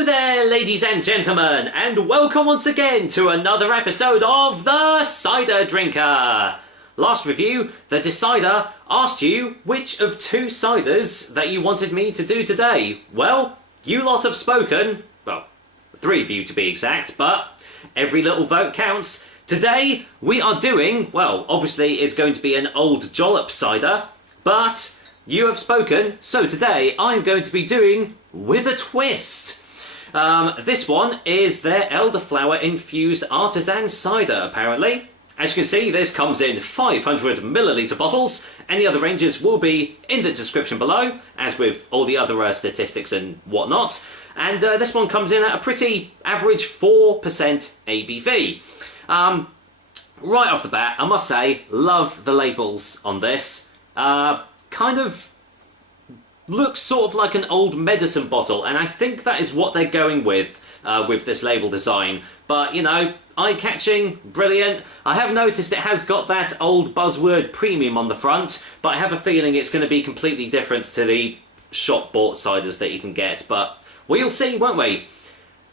Hello there, ladies and gentlemen, and welcome once again to another episode of The Cider Drinker. Last review, the Decider asked you which of two ciders that you wanted me to do today. Well, you lot have spoken, well, three of you to be exact, but every little vote counts. Today, we are doing, well, obviously it's going to be an old Jollop cider, but you have spoken, so today I'm going to be doing With a Twist. This one is their elderflower infused Artisan cider, apparently. As you can see, this comes in 500ml bottles. Any other ranges will be in the description below, as with all the other statistics and whatnot. And this one comes in at a pretty average 4% ABV. Right off the bat, I must say, love the labels on this. Kind of looks sort of like an old medicine bottle, and I think that is what they're going with this label design. But, you know, eye-catching, brilliant. I have noticed it has got that old buzzword premium on the front, but I have a feeling it's going to be completely different to the shop-bought ciders that you can get. But we'll see, won't we?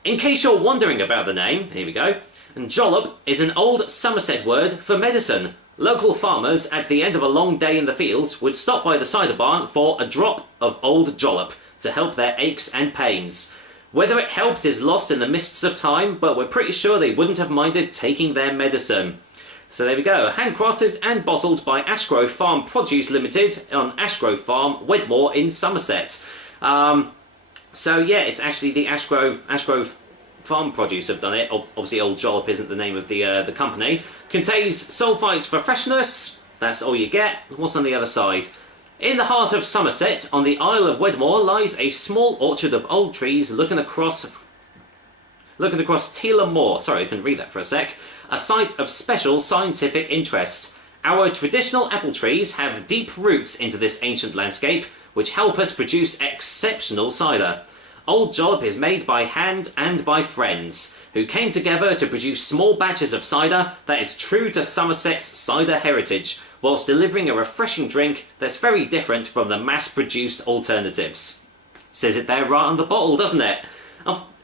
In case you're wondering about the name, here we go. And Jollop is an old Somerset word for medicine. Local farmers, at the end of a long day in the fields, would stop by the cider barn for a drop of old Jollop to help their aches and pains. Whether it helped is lost in the mists of time, but we're pretty sure they wouldn't have minded taking their medicine. So there we go, handcrafted and bottled by Ashgrove Farm Produce Limited on Ashgrove Farm, Wedmore in Somerset. So yeah, it's actually the Ashgrove Farm Produce have done it. Obviously Old Jollop isn't the name of the company. Contains sulphites for freshness. That's all you get. What's on the other side? In the heart of Somerset, on the Isle of Wedmore, lies a small orchard of old trees looking across Teeler Moor. Sorry, I couldn't read that for a sec. A site of special scientific interest. Our traditional apple trees have deep roots into this ancient landscape, which help us produce exceptional cider. Old Jollop is made by hand and by friends, who came together to produce small batches of cider that is true to Somerset's cider heritage, whilst delivering a refreshing drink that's very different from the mass-produced alternatives. Says it there right on the bottle, doesn't it?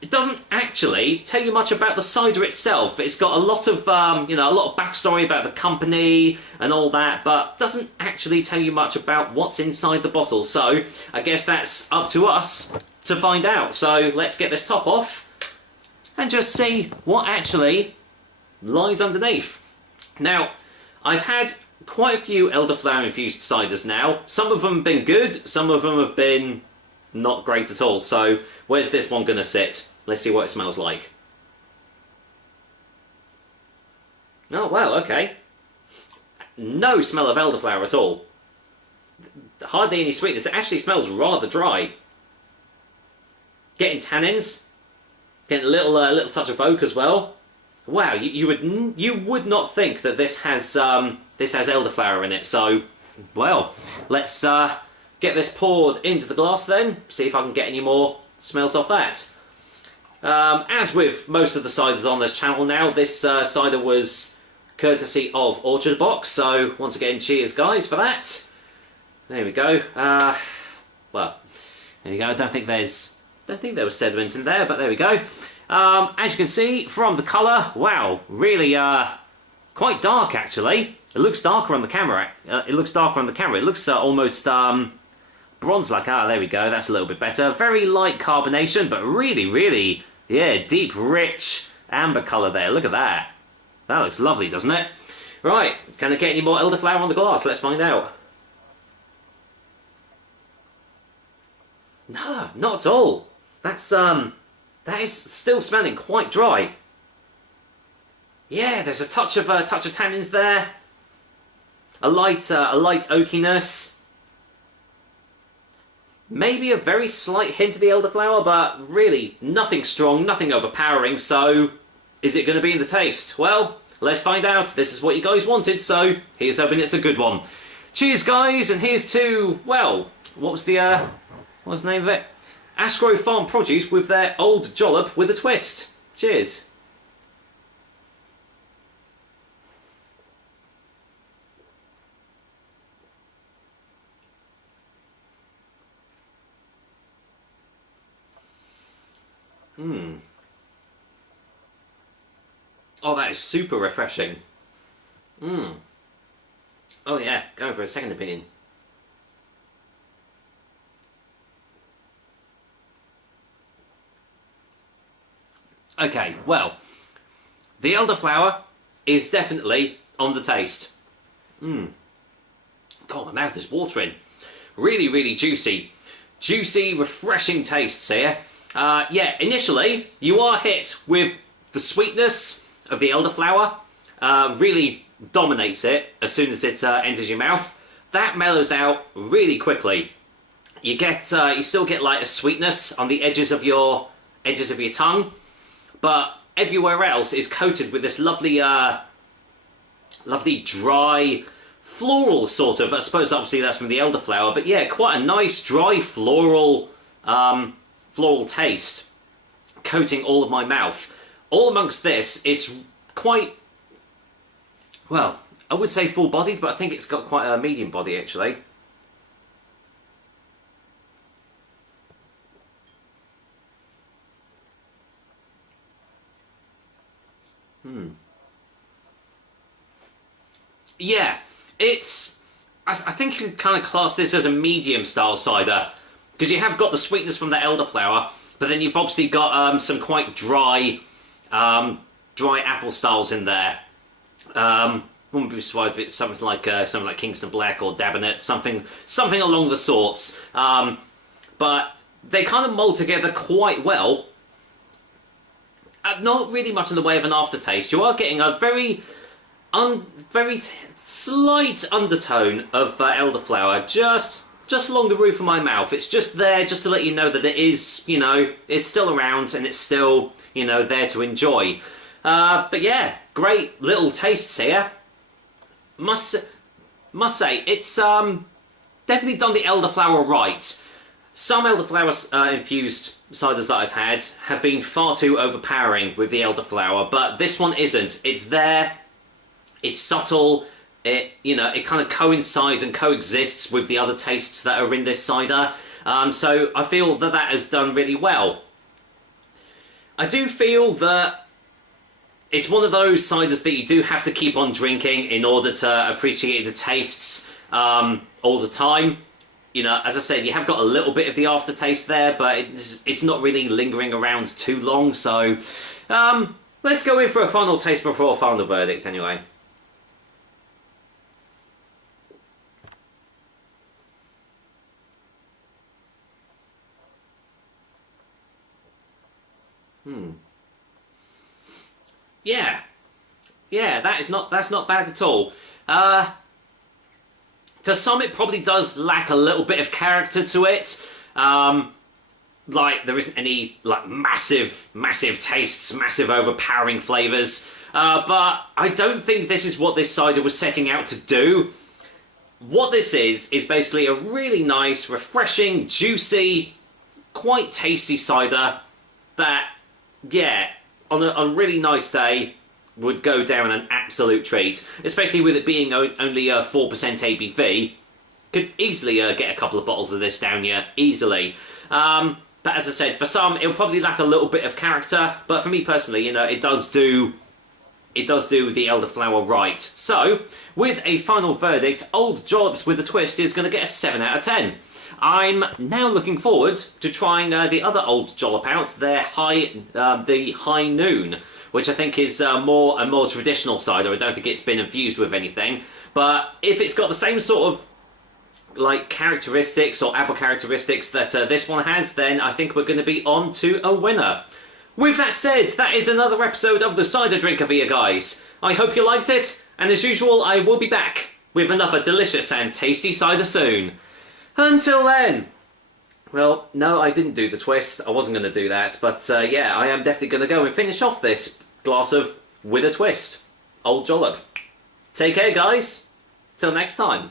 It doesn't actually tell you much about the cider itself. It's got a lot of, a lot of backstory about the company and all that, but doesn't actually tell you much about what's inside the bottle. So I guess that's up to us to find out. So let's get this top off and just see what actually lies underneath. Now, I've had quite a few elderflower infused ciders now. Some of them have been good, some of them have been not great at all. So where's this one going to sit? Let's see what it smells like. Oh, wow, okay. No smell of elderflower at all. Hardly any sweetness. It actually smells rather dry. Getting tannins, getting a little touch of oak as well. Wow, you would not think that this has elderflower in it. So, well, let's get this poured into the glass then. See if I can get any more smells off that. As with most of the ciders on this channel now, this cider was courtesy of Orchard Box. So once again, cheers, guys, for that. There we go. Well, there you go. I don't think there was sediment in there, but there we go. As you can see from the colour, wow, really quite dark actually. It looks darker on the camera. It looks almost bronze-like. Ah, there we go. That's a little bit better. Very light carbonation, but really, really, yeah, deep, rich amber colour there. Look at that. That looks lovely, doesn't it? Right, can I get any more elderflower on the glass? Let's find out. No, not at all. That is still smelling quite dry. Yeah, there's a touch of tannins there. A light oakiness. Maybe a very slight hint of the elderflower, but really nothing strong, nothing overpowering. So, is it going to be in the taste? Well, let's find out. This is what you guys wanted, so here's hoping it's a good one. Cheers, guys, and here's to, well, what was the name of it? Ashgrove Farm Produce with their old Jollop with a twist. Cheers. Oh, that is super refreshing. Oh yeah, going for a second opinion. Okay, well, the elderflower is definitely on the taste. God, my mouth is watering. Really, really juicy. Juicy, refreshing tastes here. Yeah, initially, you are hit with the sweetness of the elderflower. Really dominates it as soon as it enters your mouth. That mellows out really quickly. You still get like a sweetness on the edges of your tongue, but everywhere else is coated with this lovely, lovely dry, floral sort of. I suppose obviously that's from the elderflower, but yeah, quite a nice dry floral, floral taste, coating all of my mouth. All amongst this, it's quite, well, I would say full-bodied, but I think it's got quite a medium body actually. Yeah, I think you can kind of class this as a medium style cider, because you have got the sweetness from the elderflower, but then you've obviously got some quite dry, dry apple styles in there. Wouldn't be surprised if it's something like Kingston Black or Dabinet, something along the sorts. But they kind of mold together quite well. Not really much in the way of an aftertaste. You are getting a very slight undertone of elderflower just along the roof of my mouth. It's just there just to let you know that it is, it's still around and it's still, there to enjoy. But yeah, great little tastes here. Must say, it's definitely done the elderflower right. Some elderflower infused ciders that I've had have been far too overpowering with the elderflower, but this one isn't. It's there, it's subtle, it kind of coincides and coexists with the other tastes that are in this cider. So I feel that has done really well. I do feel that it's one of those ciders that you do have to keep on drinking in order to appreciate the tastes all the time. As I said, you have got a little bit of the aftertaste there, but it's not really lingering around too long, so let's go in for a final taste before a final verdict anyway. Yeah, that's not bad at all. To some, it probably does lack a little bit of character to it. Like, there isn't any, like, massive tastes, massive overpowering flavours. But I don't think this is what this cider was setting out to do. What this is basically a really nice, refreshing, juicy, quite tasty cider that, yeah, on a really nice day, would go down an absolute treat, especially with it being only a 4% ABV. Could easily get a couple of bottles of this down you, easily. But as I said, for some, it'll probably lack a little bit of character, but for me personally, it does do the elderflower right. So, with a final verdict, Old Jollops with a Twist is going to get a 7 out of 10. I'm now looking forward to trying the other Old Jollop out, the High Noon, which I think is a more traditional cider. I don't think it's been infused with anything. But if it's got the same sort of like characteristics or apple characteristics that this one has, then I think we're going to be on to a winner. With that said, that is another episode of The Cider Drinker for you guys. I hope you liked it, and as usual, I will be back with another delicious and tasty cider soon. Until then, well, no, I didn't do the twist. I wasn't going to do that, but yeah, I am definitely going to go and finish off this glass of With a Twist, Old Jollop. Take care, guys. Till next time.